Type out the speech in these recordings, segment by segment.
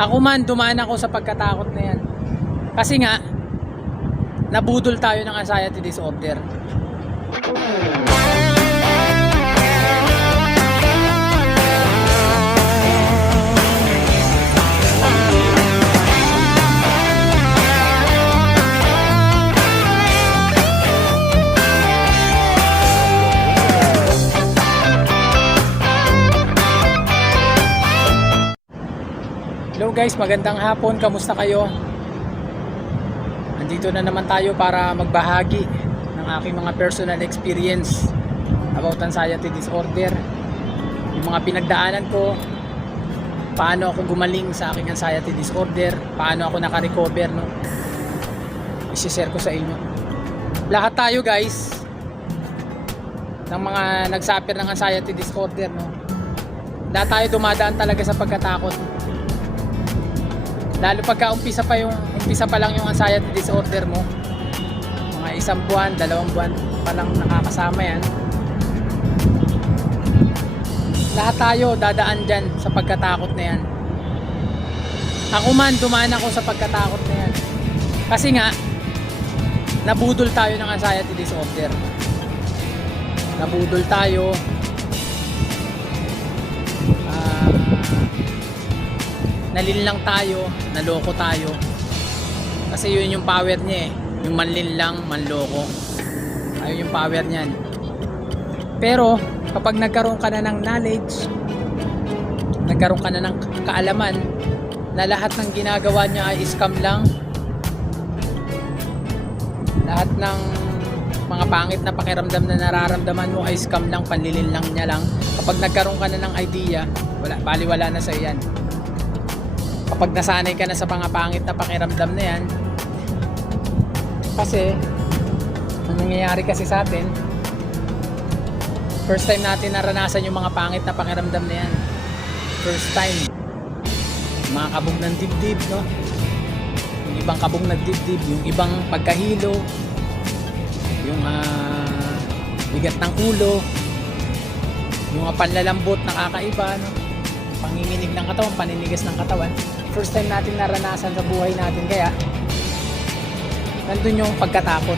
Ako man, dumaan ako sa pagkatakot na yan. Kasi nga, nabudol tayo ng anxiety disorder. Hello guys, magandang hapon. Kamusta kayo? Andito na naman tayo para magbahagi ng aking mga personal experience about anxiety disorder. Yung mga pinagdaanan ko, paano ako gumaling sa aking anxiety disorder, paano ako naka-recover, no? I-share ko sa inyo. Lahat tayo guys ng mga nagsuffer ng anxiety disorder, no? Lahat tayo dumadaan talaga sa pagkatakot. Lalo pagka umpisa pa lang yung anxiety disorder mo, mga 1 buwan, 2 buwan pa lang nakakasama yan. Lahat tayo dadaan dyan sa pagkatakot na yan. Ako man, dumaan ako sa pagkatakot na yan. Kasi nga, nabudol tayo ng anxiety disorder. Nabudol tayo. Nalinlang tayo, naloko tayo. Kasi yun yung power niya eh. Yung manlinlang, manloko. Ayun yung power niyan. Pero kapag nagkaroon ka na ng knowledge, nagkaroon ka na ng kaalaman na lahat ng ginagawa niya ay scam lang, lahat ng mga pangit na pakiramdam na nararamdaman mo ay scam lang, panlilinlang niya lang. Kapag nagkaroon ka na ng idea, baliwala na sa iyan. Kapag nasanay ka na sa mga pangit na pakiramdam na yan, kasi ang nangyayari kasi sa atin, first time natin naranasan yung mga pangit na pakiramdam na yan. First time, mga kabog ng dibdib, no? Yung ibang kabog ng dibdib, yung ibang pagkahilo, yung bigat ng ulo, yung panlalambot na kakaiba, no? Panginginig ng katawan, paninigas ng katawan. First time natin naranasan sa buhay natin, kaya nandun yung pagkatakot.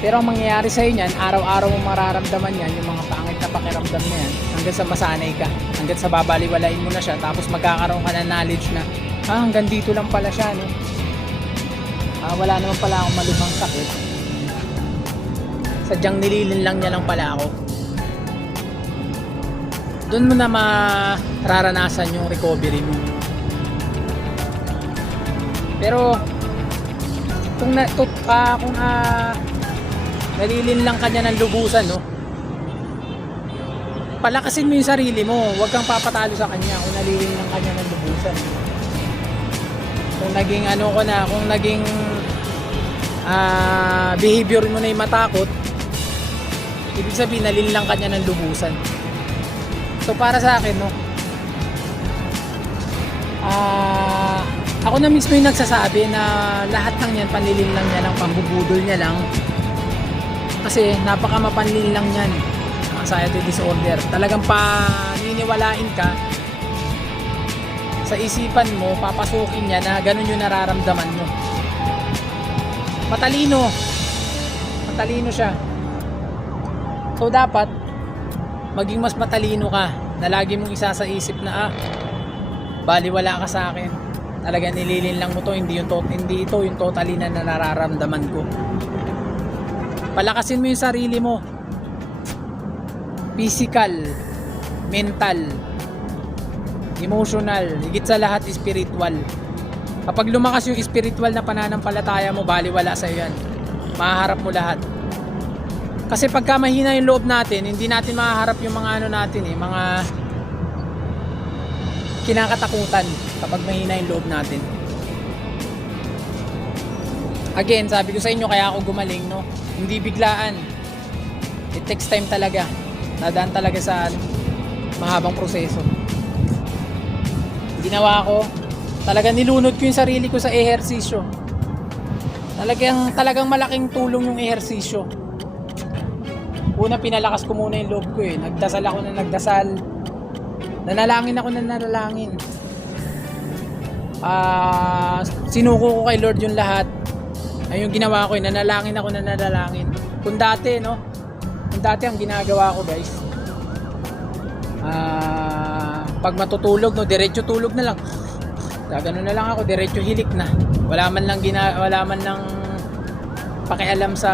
Pero ang mangyayari sa niyan, araw-araw mo mararamdaman yan, yung mga pangit na pakiramdam na yan, hanggang sa masanay ka, hanggang sa babaliwalain mo na siya, tapos magkakaroon ka ng knowledge na hanggang dito lang pala siya, no? Wala naman pala akong malubhang sakit, sadyang nililin lang niya lang pala ako. Doon mo na mararanasan yung recovery mo. Pero kung nalilin lang ka niya ng lubusan, no? Palakasin mo yung sarili mo. Huwag kang papatalo sa kanya kung nalilin lang ka niya ng lubusan. Kung naging kung naging behavior mo na yung matakot, ibig sabihin nalilin lang ka niya ng lubusan. So para sa akin, no, ako na mismo yung nagsasabi na lahat ng yan panlilin lang niya lang, pambubudol niya lang. Kasi napaka mapanlin lang yan, anxiety disorder. Talagang paniniwalain ka sa isipan mo, papasukin niya na ganun yung nararamdaman mo. Matalino siya. So dapat maging mas matalino ka, na lagi mong isa sa isip na baliwala ka sa akin, talaga nililin lang mo to, hindi ito yung totally na nararamdaman ko. Palakasin mo yung sarili mo, physical, mental, emotional, higit sa lahat spiritual. Kapag lumakas yung spiritual na pananampalataya mo, baliwala sa iyo yan, mahaharap mo lahat. Kasi pagka mahina yung loob natin, hindi natin mahaharap yung mga natin, mga kinakatakutan kapag mahina yung loob natin. Again, sabi ko sa inyo, kaya ako gumaling, no? Hindi biglaan. It takes time talaga. Nadaan talaga sa mahabang proseso. Ginawa ko, talagang nilunod ko yung sarili ko sa ehersisyo. Talagang malaking tulong yung ehersisyo. Una, pinalakas ko muna yung loob ko eh. Nagdasal ako na nagdasal. Nanalangin ako ng nanalangin. Sinuko ko kay Lord yung lahat. Ay yung ginawa ko, nanalangin ako ng nanalangin. Kung dati, no? Kung dati ang ginagawa ko, guys, pag matutulog, no, diretso tulog na lang. Gagano na lang ako, diretso hilik na. Wala man lang pakialam sa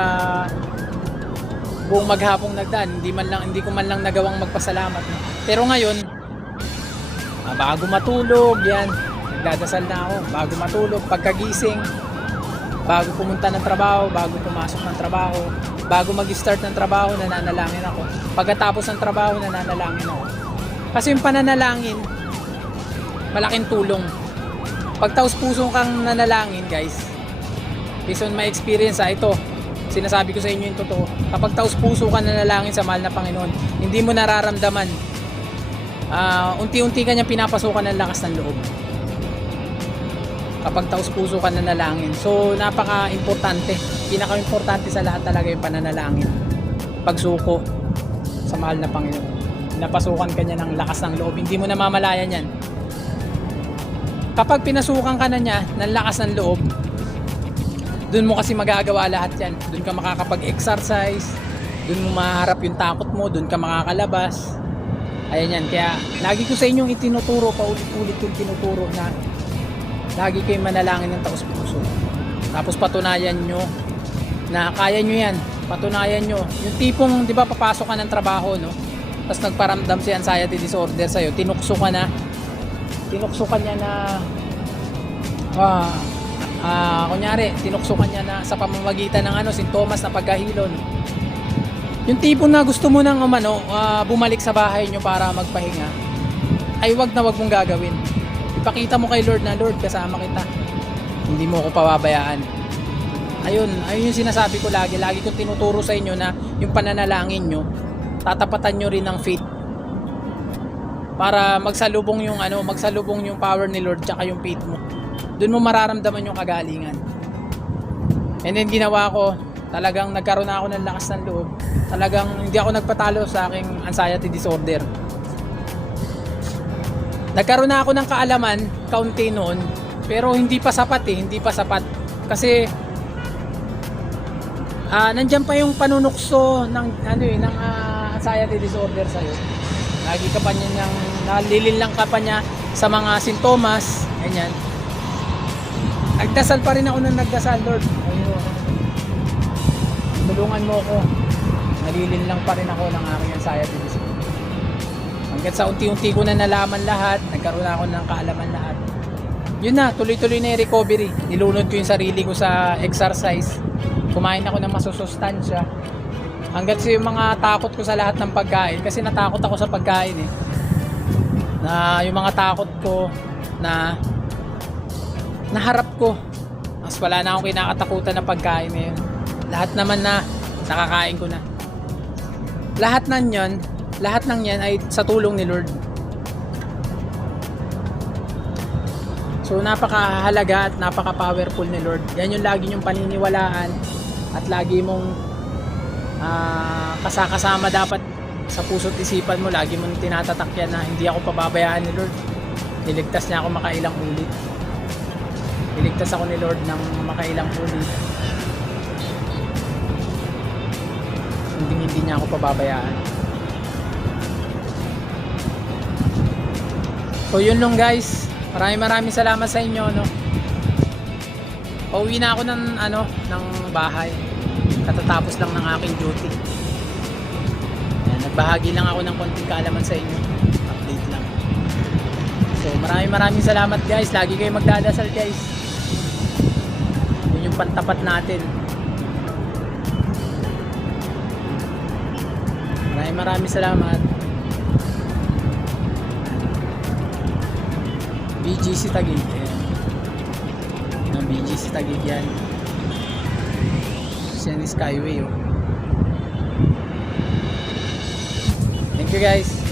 buong maghapong nagdaan. Hindi ko man lang nagawang magpasalamat, no? Pero ngayon, bago matulog, yan, nagdadasal na ako. Bago matulog, pagkagising, bago pumunta ng trabaho, bago pumasok ng trabaho, bago mag-start ng trabaho, nananalangin ako. Pagkatapos ng trabaho, nananalangin ako. Kasi yung pananalangin, malaking tulong. Pag taos puso kang nanalangin, guys, based on my experience, ito, sinasabi ko sa inyo yung totoo. Kapag taos puso ka nanalangin sa mahal na Panginoon, hindi mo nararamdaman. Unti-unti kanyang pinapasukan ng lakas ng loob. Kapag taos puso ka nanalangin. So, napaka-importante. Pinaka-importante sa lahat talaga yung pananalangin. Pagsuko sa mahal na Panginoon. Napasukan ka niya ng lakas ng loob. Hindi mo namamalayan yan. Kapag pinasukan ka na niya ng lakas ng loob, dun mo kasi magagawa lahat yan. Dun ka makakapag-exercise, dun mo maharap yung takot mo, dun ka makakalabas. Ayan yan. Kaya lagi ko sa inyong itinuturo, paulit-ulit yung tinuturo na lagi kayong manalangin ng taos puso. Tapos patunayan nyo na kaya nyo yan. Patunayan nyo. Yung tipong, di ba, papasok ka ng trabaho, no? Tapos nagparamdam si anxiety disorder sa'yo. Tinukso ka na. Tinukso ka niya na kunyari, tinukso ka niya na sa pamamagitan ng sintomas na pagkahilon. Yung tipo na gusto mo nang bumalik sa bahay nyo para magpahinga, ay wag na wag mong gagawin. Ipakita mo kay Lord na, Lord, kasama kita. Hindi mo ako pababayaan. Ayun yung sinasabi ko lagi. Lagi kong tinuturo sa inyo na yung pananalangin nyo, tatapatan nyo rin ng faith. Para magsalubong yung power ni Lord tsaka yung faith mo. Doon mo mararamdaman yung kagalingan. And then ginawa ko, talagang nagkaroon na ako ng lakas ng loob. Talagang hindi ako nagpatalo sa aking anxiety disorder. Nagkaroon na ako ng kaalaman, kaunti noon, pero hindi pa sapat hindi pa sapat. Kasi nandiyan pa yung panunukso ng anxiety disorder sa'yo. Lagi ka pa niya nalililang ka pa niya sa mga sintomas, ganyan. Nagdasal pa rin ako ng nagdasal, Lord. Ayun. Tulungan mo ako. Nalilinlang pa rin ako ng aking anxiety disorder. Hanggang sa unti-unti ko na nalaman lahat, nagkaroon ako ng kaalaman lahat. Yun na, tuloy-tuloy na yung recovery. Nilunod ko yung sarili ko sa exercise. Kumain ako ng masusustansya. Hanggang sa yung mga takot ko sa lahat ng pagkain. Kasi natakot ako sa pagkain Na yung mga takot ko na naharap ko. Mas wala na akong kinakatakutan na pagkain ngayon. Lahat naman na nakakain ko na. Lahat ng yan ay sa tulong ni Lord. So napakahalaga at napaka-powerful ni Lord. Yan yung lagi yung paniniwalaan at lagi mong kasama dapat sa puso't isipan mo. Lagi mong tinatatak yan na hindi ako pababayaan ni Lord. Niligtas niya ako makailang ulit. Niligtas ako ni Lord ng makailang ulit. Hindi niya ako pababayaan. So yun lang, guys. Maraming salamat sa inyo, no. Pauwi na ako ng bahay. Katatapos lang ng aking duty. Ayan, nagbahagi lang ako ng konting kaalaman sa inyo. Update lang. So maraming salamat, guys. Lagi kayo magdadasal, guys. Yun yung pantapat natin. Maraming salamat. BGC Taguig. Ng BGC Taguig yan. Yan is Skyway. Thank you, guys.